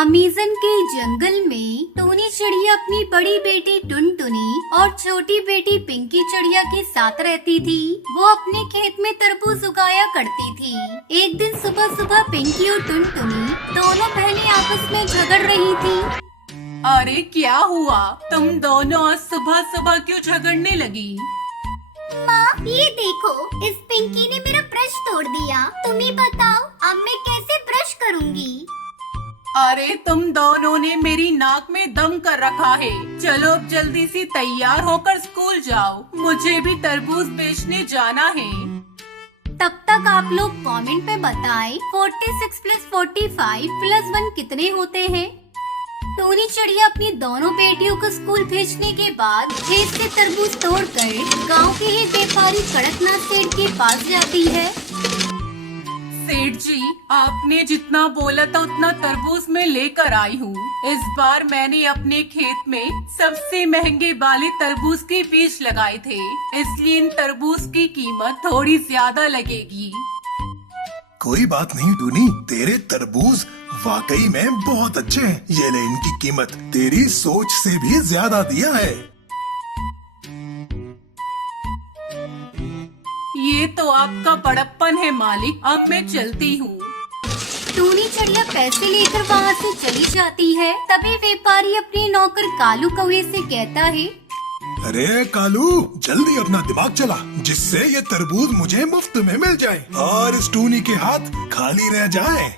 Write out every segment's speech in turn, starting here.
Amazon के जंगल में टूनी चिड़िया अपनी बड़ी बेटी टुनटुनी और छोटी बेटी पिंकी चिड़िया के साथ रहती थी। वो अपने खेत में तरबूज उगाया करती थी। एक दिन सुबह सुबह पिंकी और टुनटुनी दोनों बहनें आपस में झगड़ रही थी। अरे क्या हुआ? तुम दोनों आज सुबह सुबह क्यों झगड़ने लगी? माँ ये देखो, इस पिंकी ने मेरा ब्रश तोड़ दिया। तुम ही बताओ अब मैं कैसे ब्रश करूँगी? अरे तुम दोनों ने मेरी नाक में दम कर रखा है। चलो अब जल्दी से तैयार होकर स्कूल जाओ, मुझे भी तरबूज बेचने जाना है। तब तक आप लोग कमेंट में बताएं 46 + 45 + 1 कितने होते हैं। टूनी चिड़िया अपनी दोनों बेटियों को स्कूल भेजने के बाद खेत से तरबूज तोड़कर गांव के ही व्यापारी कड़कनाथ सेठ के पास जाती है। सेठ जी, आपने जितना बोला था उतना तरबूज मैं लेकर आई हूँ। इस बार मैंने अपने खेत में सबसे महंगे वाले तरबूज के बीज लगाए थे, इसलिए इन तरबूज की कीमत थोड़ी ज्यादा लगेगी। कोई बात नहीं टूनी, तेरे तरबूज वाकई में बहुत अच्छे हैं। ये ले इनकी कीमत तेरी सोच से भी ज्यादा दिया है। ये तो आपका बड़प्पन है मालिक, अब मैं चलती हूँ। टूनी चिड़िया पैसे लेकर वहाँ से चली जाती है। तभी व्यापारी अपने नौकर कालू कौवे से कहता है, अरे कालू, जल्दी अपना दिमाग चला जिससे ये तरबूज मुझे मुफ्त में मिल जाए और इस टूनी के हाथ खाली रह जाए।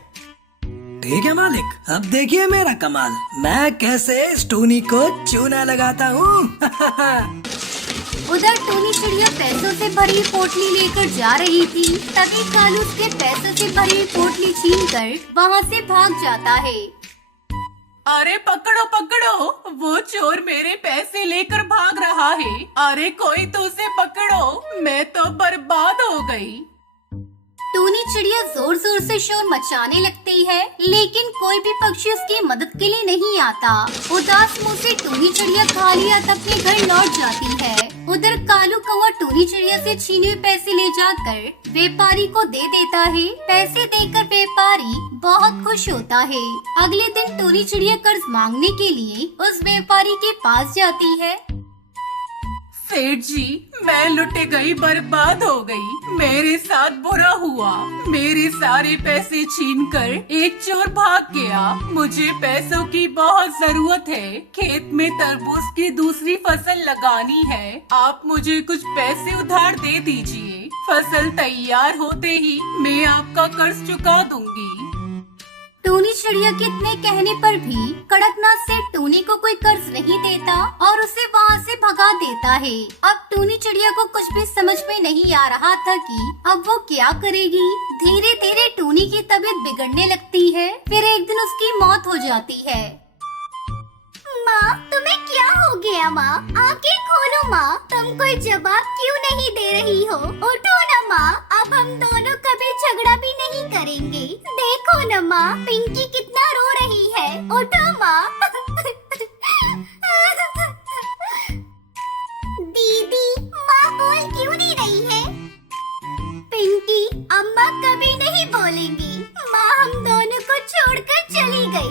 ठीक है मालिक, अब देखिए मेरा कमाल, मैं कैसे इस टूनी को चूना लगाता हूँ। उधर टूनी चिड़िया पैसों से भरी पोटली लेकर जा रही थी। तभी कालू उसके पैसों से भरी पोटली छीनकर वहाँ से भाग जाता है। अरे पकड़ो पकड़ो, वो चोर मेरे पैसे लेकर भाग रहा है। अरे कोई तो उसे पकड़ो, मैं तो बर्बाद हो गई। टूनी चिड़िया जोर जोर से शोर मचाने लगती है, लेकिन कोई भी पक्षी उसकी मदद के लिए नहीं आता। उदास मुंह से टूनी चिड़िया खाली हाथ अपने घर लौट जाती है। उधर कालू कौवा टूनी चिड़िया से छीने हुए पैसे ले जाकर व्यापारी को दे देता है। पैसे देकर व्यापारी बहुत खुश होता है। अगले दिन टूनी चिड़िया कर्ज मांगने के लिए उस व्यापारी के पास जाती है। सेठ जी, मैं लुट गई, बर्बाद हो गई। मेरे साथ बुरा हुआ, मेरे सारे पैसे छीनकर एक चोर भाग गया। मुझे पैसों की बहुत जरूरत है, खेत में तरबूज की दूसरी फसल लगानी है। आप मुझे कुछ पैसे उधार दे दीजिए, फसल तैयार होते ही मैं आपका कर्ज चुका दूंगी। टूनी चिड़िया के इतने कहने पर भी कड़कनाथ सेठ टूनी को कोई कर्ज नहीं देता और उसे वहाँ से भगा देता है। अब टूनी चिड़िया को कुछ भी समझ में नहीं आ रहा था कि अब वो क्या करेगी। धीरे धीरे टूनी की तबीयत बिगड़ने लगती है। फिर एक दिन उसकी मौत हो जाती है। माँ, तुम्हें क्या हो गया? माँ, आंखें खोलो। माँ, तुम कोई जवाब क्यों नहीं दे रही हो? उठो ना माँ, अब हम दोनों कभी झगड़ा भी नहीं करेंगे। देखो ना माँ, पिंकी कितना रो रही है। उठो माँ। दीदी, माँ बोल क्यों नहीं रही है? पिंकी, अम्मा कभी नहीं बोलेंगी। माँ हम दोनों को छोड़कर चली गई।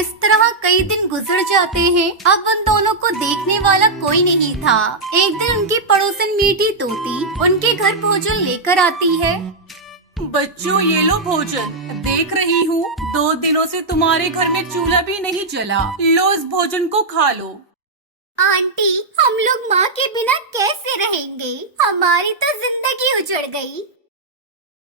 इस तरह कई दिन गुजर जाते हैं। अब उन दोनों को देखने वाला कोई नहीं था। एक दिन उनकी पड़ोसन मीठी तोती उनके घर भोजन लेकर आती है। बच्चों, ये लो भोजन। देख रही हूँ 2 दिनों से तुम्हारे घर में चूल्हा भी नहीं जला। लो इस भोजन को खा लो। आंटी, हम लोग माँ के बिना कैसे रहेंगे? हमारी तो जिंदगी उजड़ गई।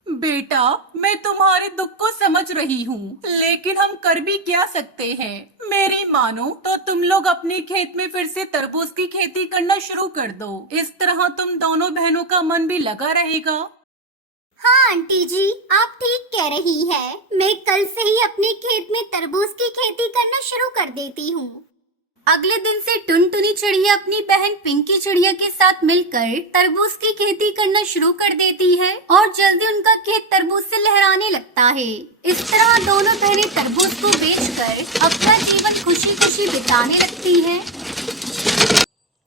बेटा, मैं तुम्हारे दुख को समझ रही हूँ, लेकिन हम कर भी क्या सकते हैं। मेरी मानो तो तुम लोग अपने खेत में फिर से तरबूज की खेती करना शुरू कर दो। इस तरह तुम दोनों बहनों का मन भी लगा रहेगा। हाँ आंटी जी, आप ठीक कह रही हैं। मैं कल से ही अपने खेत में तरबूज की खेती करना शुरू कर देती हूँ। अगले दिन से टुनटुनी चिड़िया अपनी बहन पिंकी चिड़िया के साथ मिलकर तरबूज की खेती करना शुरू कर देती है और जल्दी उनका खेत तरबूज से लहराने लगता है। इस तरह दोनों बहनें तरबूज को बेचकर अपना जीवन खुशी खुशी बिताने लगती हैं।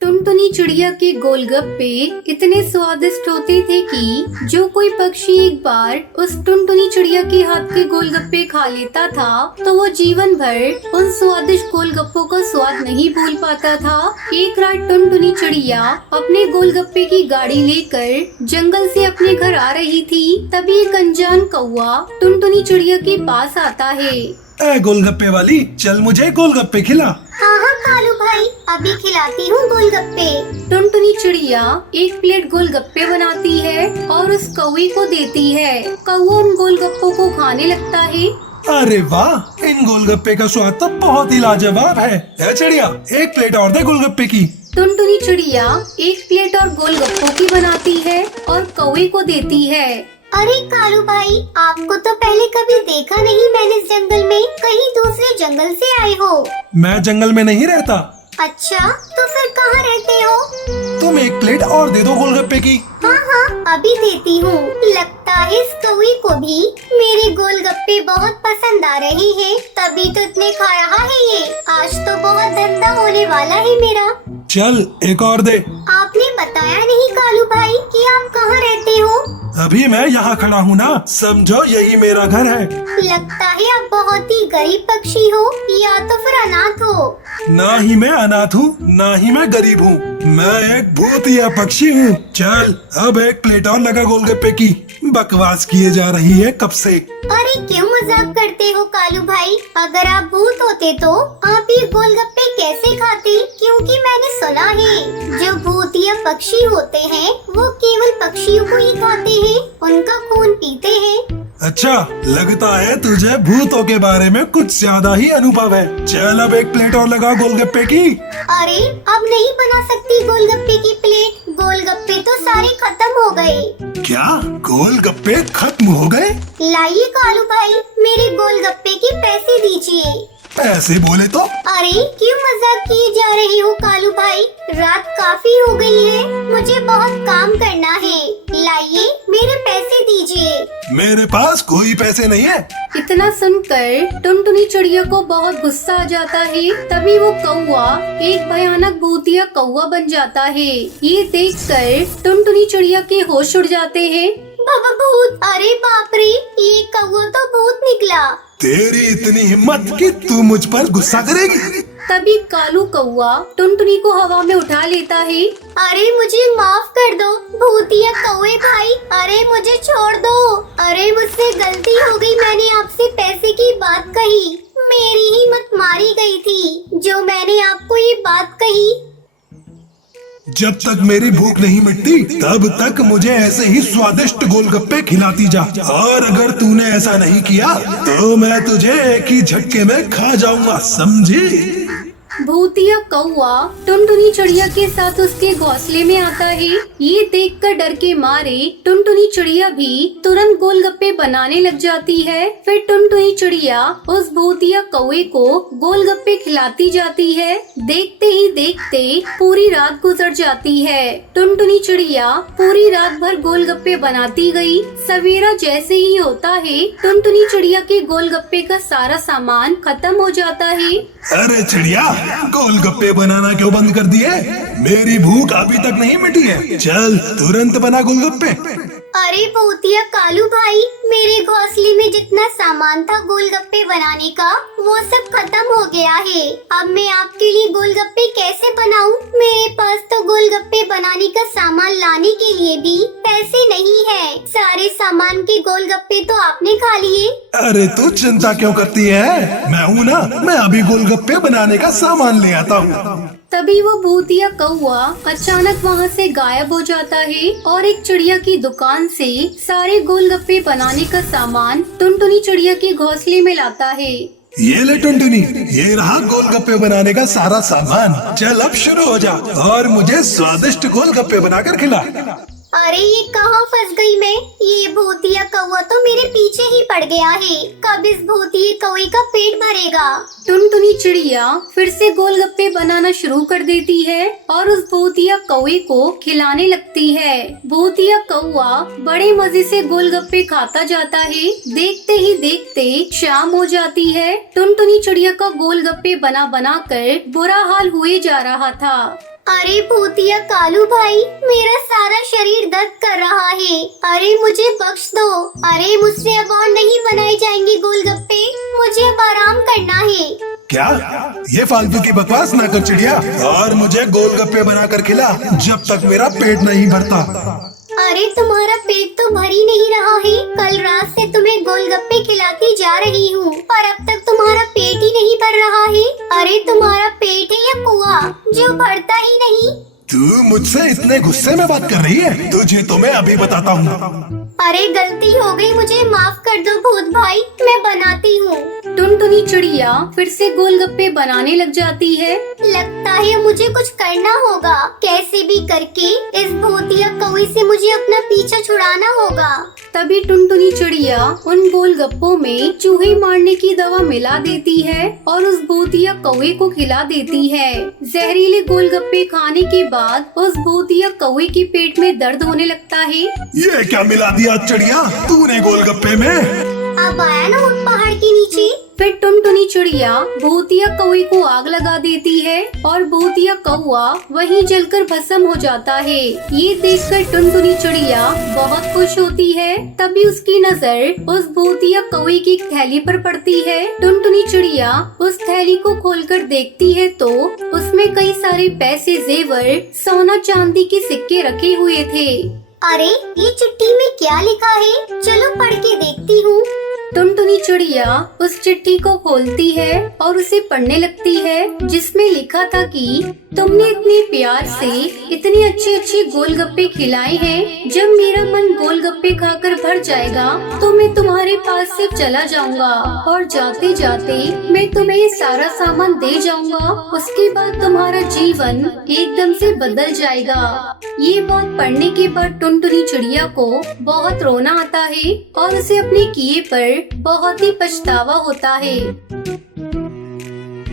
टुनटुनी चिड़िया के गोलगप्पे इतने स्वादिष्ट होते थे कि जो कोई पक्षी एक बार उस टुनटुनी चिड़िया के हाथ के गोलगप्पे खा लेता था तो वो जीवन भर उन स्वादिष्ट गोलगप्पों का स्वाद नहीं भूल पाता था। एक रात टुनटुनी चिड़िया अपने गोलगप्पे की गाड़ी लेकर जंगल से अपने घर आ रही थी। तभी एक अनजान कौवा टुनटुनी चिड़िया के पास आता है। ए गोलगप्पे वाली, चल मुझे गोलगप्पे खिला। हाँ हाँ कालू भाई, अभी खिलाती हूँ गोलगप्पे। टुनटुनी चिड़िया एक प्लेट गोलगप्पे बनाती है और उस कौवे को देती है। कौवा उन गोलगप्पों को खाने लगता है। अरे वाह, इन गोलगप्पे का स्वाद तो बहुत ही लाजवाब है। ए चिड़िया, एक प्लेट और दे गोलगप्पे की। टुनटुनी चिड़िया एक प्लेट और गोलगप्पों की बनाती है और कौवे को देती है। अरे कालू भाई, आपको तो पहले कभी देखा नहीं मैंने इस जंगल में, कहीं दूसरे जंगल से आए हो? मैं जंगल में नहीं रहता। अच्छा, तो फिर कहाँ रहते हो? तुम एक प्लेट और दे दो गोलगप्पे की। हाँ हाँ, अभी देती हूँ। लगता है इस कौवे को भी मेरे गोलगप्पे बहुत पसंद आ रहे हैं, तभी तो इतने खा रहा है ये। आज तो बहुत धंधा होने वाला है मेरा। चल एक और दे। आपने बताया नहीं कालू भाई कि आप कहाँ रहते हो? अभी मैं यहाँ खड़ा हूँ ना, समझो यही मेरा घर है। लगता है आप बहुत ही गरीब पक्षी हो या तो फिर अनाथ हो। ना ही मैं अनाथ हूँ, ना ही मैं गरीब हूँ, मैं एक भूतिया पक्षी हूँ। चल अब एक प्लेट और लगा गोलगप्पे की। बकवास किए जा रही है कब से। अरे क्यों मजाक करते हो कालू भाई? अगर आप भूत होते तो आप ये गोलगप्पे कैसे खाते? क्योंकि मैंने सुना है जो भूतिया पक्षी होते हैं वो केवल पक्षियों को ही खाते हैं, उनका खून पीते हैं। अच्छा, लगता है तुझे भूतों के बारे में कुछ ज्यादा ही अनुभव है। चल अब एक प्लेट और लगा गोलगप्पे की। अरे अब नहीं बना सकती गोलगप्पे की प्लेट, गोलगप्पे तो सारे खत्म हो गए। क्या गोलगप्पे खत्म हो गए? लाइए कालू भाई, मेरे गोलगप्पे के पैसे दीजिए। पैसे बोले तो? अरे क्यों मजाक किए जा रही हो कालू भाई? रात काफी हो गई है, मुझे बहुत काम करना है। लाइए मेरे पैसे दीजिए। मेरे पास कोई पैसे नहीं है। इतना सुनकर टुनटुनी चिड़िया को बहुत गुस्सा आ जाता है। तभी वो कौवा एक भयानक भूतिया कौवा बन जाता है। ये देखकर टुनटुनी चिड़िया के होश उड़ जाते हैं। बाबा भूत! अरे बाप रे, ये कौवा तो भूत निकला। तेरी इतनी हिम्मत कि तू मुझ पर गुस्सा करेगी? तभी कालू कौवा टुनटुनी को हवा में उठा लेता है। अरे मुझे माफ कर दो भूतिया कौवे भाई, अरे मुझे छोड़ दो। अरे मुझसे गलती हो गई, मैंने आपसे पैसे की बात कही, मेरी ही मत मारी गई थी जो मैंने आपको ये बात कही। जब तक मेरी भूख नहीं मिटती तब तक मुझे ऐसे ही स्वादिष्ट गोलगप्पे खिलाती जा, और अगर तूने ऐसा नहीं किया तो मैं तुझे एक ही झटके में खा जाऊंगा, समझी? भूतिया कौवा टुनटुनी चिड़िया के साथ उसके घोंसले में आता है। ये देखकर डर के मारे टुनटुनी चिड़िया भी तुरंत गोलगप्पे बनाने लग जाती है। फिर टुनटुनी चिड़िया उस भूतिया कौवे को गोलगप्पे खिलाती जाती है। देखते ही देखते पूरी रात गुजर जाती है। टुनटुनी चिड़िया पूरी रात भर गोलगप्पे बनाती गई। सवेरा जैसे ही होता है टुनटुनी चिड़िया के गोलगप्पे का सारा सामान खत्म हो जाता है। अरे चिड़िया, गोलगप्पे बनाना क्यों बंद कर दिए? मेरी भूख अभी तक नहीं मिटी है, चल तुरंत बना गोलगप्पे। अरे भूतिया कालू भाई, मेरे घोंसले में जितना सामान था गोलगप्पे बनाने का वो सब खत्म हो गया है। अब मैं आपके लिए गोलगप्पे कैसे बनाऊं? मेरे पास तो गोलगप्पे बनाने का सामान लाने के लिए भी पैसे नहीं है। सारे सामान के गोलगप्पे तो आपने खा लिए। अरे तू चिंता क्यों करती है? मैं हूँ ना, मैं अभी गोलगप्पे बनाने का सामान ले आता हूँ। तभी वो भूतिया कौवा अचानक वहाँ से गायब हो जाता है और एक चिड़िया की दुकान से सारे गोलगप्पे बनाने का सामान टुनटुनी चिड़िया के घोंसले में लाता है। ये ले टुनटुनी, ये रहा गोलगप्पे बनाने का सारा सामान। चल अब शुरू हो जा और मुझे स्वादिष्ट गोलगप्पे बनाकर खिला। अरे ये कहाँ फंस गई मैं? ये भूतिया कौवा तो मेरे पीछे ही पड़ गया है। कब इस भूतिया कौवे का पेट भरेगा? टुनटुनी चिड़िया फिर से गोलगप्पे बनाना शुरू कर देती है और उस भूतिया कौवे को खिलाने लगती है। भूतिया कौवा बड़े मजे से गोलगप्पे खाता जाता है। देखते ही देखते शाम हो जाती है। टुनटुनी चिड़िया का गोलगप्पे बना बना कर बुरा हाल हुए जा रहा था। अरे भूतिया कालू भाई, मेरा सारा शरीर दर्द कर रहा है। अरे मुझे बख्श दो। अरे मुझसे अब और नहीं बनाए जाएंगे गोलगप्पे, मुझे अब आराम करना है। क्या? ये फालतू की बकवास ना कर चिड़िया, और मुझे गोलगप्पे बना कर खिला जब तक मेरा पेट नहीं भरता। अरे तुम्हारा पेट तो भर ही नहीं रहा है। कल रात से तुम्हें गोलगप्पे खिलाती जा रही हूँ, पर अब तक तुम्हारा पेट ही नहीं भर रहा है। अरे तुम्हारा पेट है या कुआं जो भरता ही नहीं? तू मुझसे इतने गुस्से में बात कर रही है? तुझे तो मैं अभी बताता हूँ। अरे गलती हो गई, मुझे माफ कर दो भूत भाई, मैं बनाती हूँ। टुनटुनी चिड़िया फिर से गोलगप्पे बनाने लग जाती है। लगता है मुझे कुछ करना होगा, कैसे भी करके इस भूतिया कौवे से मुझे अपना पीछा छुड़ाना होगा। तभी टुनटुनी चिड़िया उन गोलगप्पों में चूहे मारने की दवा मिला देती है और उस भूतिया कौवे को खिला देती है। जहरीले गोलगप्पे खाने के बाद उस भूतिया कौवे के पेट में दर्द होने लगता है। ये क्या मिला दिया चिड़िया तूने गोलगप्पे में? अब आया ना उन पहाड़ के नीचे। फिर टुनटुनी चिड़िया भूतिया कौवे को आग लगा देती है और भूतिया कौवा वहीं जलकर भस्म हो जाता है। ये देखकर टुनटुनी चिड़िया बहुत खुश होती है। तभी उसकी नजर उस भूतिया कौवे की थैली पर पड़ती है। टुनटुनी चिड़िया उस थैली को खोलकर देखती है तो उसमें कई सारे पैसे, जेवर, सोना चांदी के सिक्के रखे हुए थे। अरे ये चिट्ठी में क्या लिखा है? चलो पढ़ के देखती हूँ। टुनटुनी चिड़िया उस चिट्ठी को खोलती है और उसे पढ़ने लगती है, जिसमें लिखा था कि तुमने इतने प्यार से इतने अच्छे अच्छे गोलगप्पे खिलाए हैं। जब मेरा मन गोलगप्पे खाकर भर जाएगा तो मैं तुम्हारे पास से चला जाऊंगा और जाते जाते मैं तुम्हें ये सारा सामान दे जाऊंगा। उसके बाद तुम्हारा जीवन एकदम से बदल जाएगा। ये बात पढ़ने के बाद टुनटुनी चिड़िया को बहुत रोना आता है और उसे अपने किए पर बहुत ही पछतावा होता है।